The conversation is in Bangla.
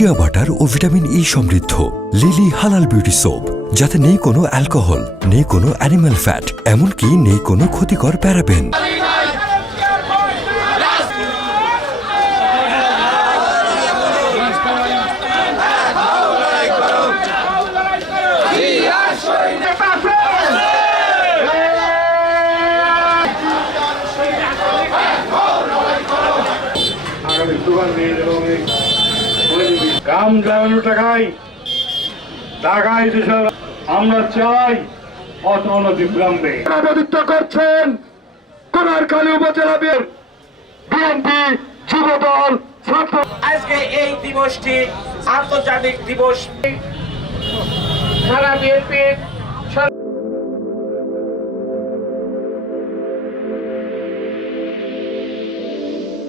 শিয়া বাটার ও ভিটামিন ই সমৃদ্ধ লিলি হালাল বিউটি সোপ, যাতে নেই কোনো অ্যালকোহল, নেই কোনো অ্যানিমাল ফ্যাট, এমনকি নেই কোনো ক্ষতিকর প্যারাবেন। আমরা চাই অনতিবিলম্বে প্রতিনিধিত্ব করছেন কোনারখালী উপজেলা বিএনপি যুবদল ছাত্র। আজকে এই দিবসটি আন্তর্জাতিক দিবস। সারা বিএনপির